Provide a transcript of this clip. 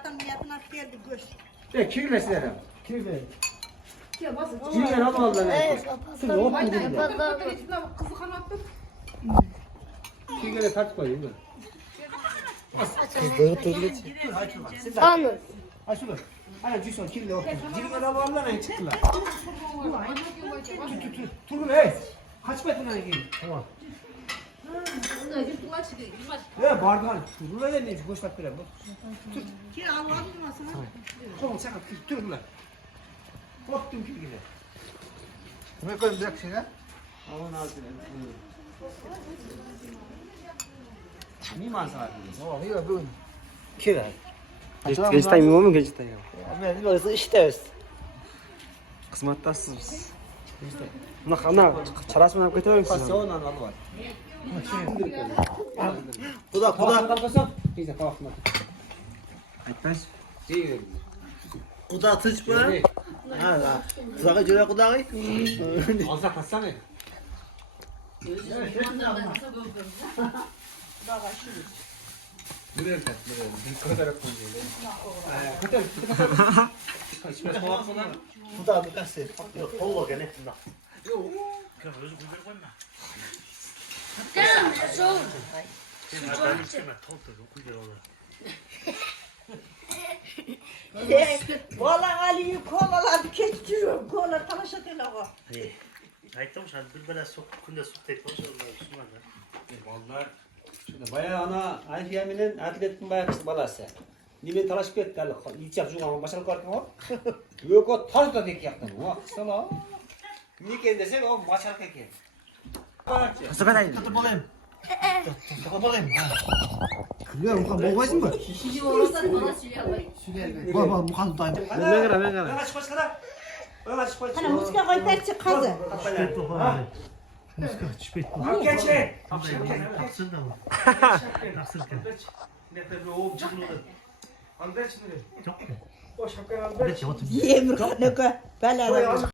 adam niyetine geldi göz. Kirleşlerim. Kirli. Kirlen ama Allah'ın. Şunu hop dedim. Kızı kanattım. Kirlere tart koyayım mı? Anı. Ha şunu. Ana cüson kirli hop. Cirime de varlar ne çıktılar. Turgun hey. Kaç metre ne giyin? Tamam. Ya bardağın. Turgun ne demiş? Boş bak böyle. Ki Allah'ım durmasın. Tamam sen Turgunlar. Koptum kirliye. Ne koyayım bir dakika ya? Aman ağzına. Miman saati. Oh, iyi bugün. Kira. Geçtay mı mı geçtay ya? Ben orası işte. Kısmettasınız. Ana çarası mı yapıyor musun? Pasyon anladı var. Kudak. Bize kalkma. Aytmaz. Değil. Kudak tıç mı? Ha. Kudaka göre kudağı. Azak hassana. Buraya kat, buraya. Bir kadar koyuyor. Kadar. Kudak bir kası. Yok, kolu gene. Valla Ali'yi kolalar keçtiriyorum. Kola talaşatıyla o. Aytdım sen bir bela sok kunde sok tek olsun Müslümanlar. Vallahi. Şimdi bayağı ana Ayşe'minin atletin bayağı kısa balası. Nime talaşıp etti. İlk yapıcı ama başarılı karkın o. Yok o taş da tek yaptın. O kısa la. Ne kendisi o başarılı kek. Kısa kadar. Tutup alayım. Tutup alayım. Kırıyorum kan boğazım mı? Bak bu kan tutayım. Ben gara. Kaç kadar. Öyle çık Hani muska koy terçi kazı. Geç. Taksın da mı? Taksın ki. Nefes o çıkmadı. Andaç mı? Çok mu? O şapkayı andaç. Yemir kanı koy. Bela.